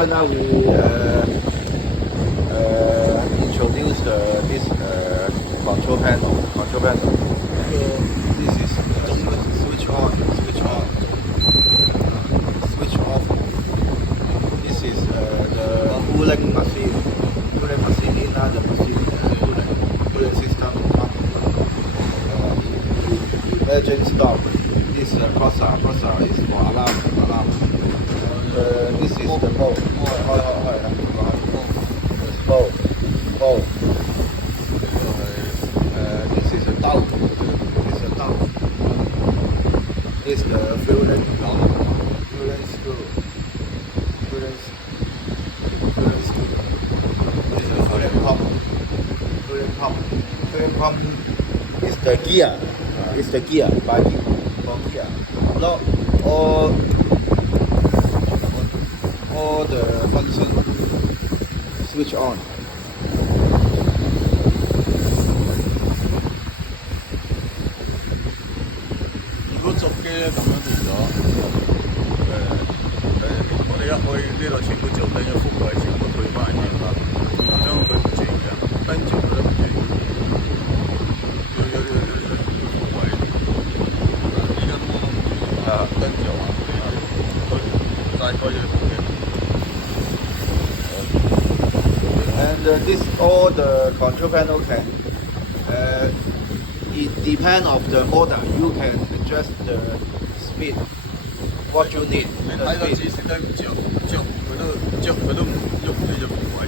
right now we introduce this control panel. This is switch on, switch off. This is the cooling machine. Another machine, cooling system. Emergency stop. This crosser is for alarm. This is the bulb. Bulb. This is a dao. This is the fueling screw. Fueling screw. This is the fueling pump. Fueling pump is the gear. It's the gear. For gear. Not all the function switch on.如果續機咧咁樣變咗，我哋一去呢度全部做低咗覆蓋，全部退翻嚟啦，將佢唔轉嘅，跟住佢都唔轉，要覆蓋，依家跟住話佢大概要覆嘅。And this all the control panel can it depend of the order. You can adjust the speed what you need. 你睇個指示都唔着佢都唔喐呢隻覆蓋。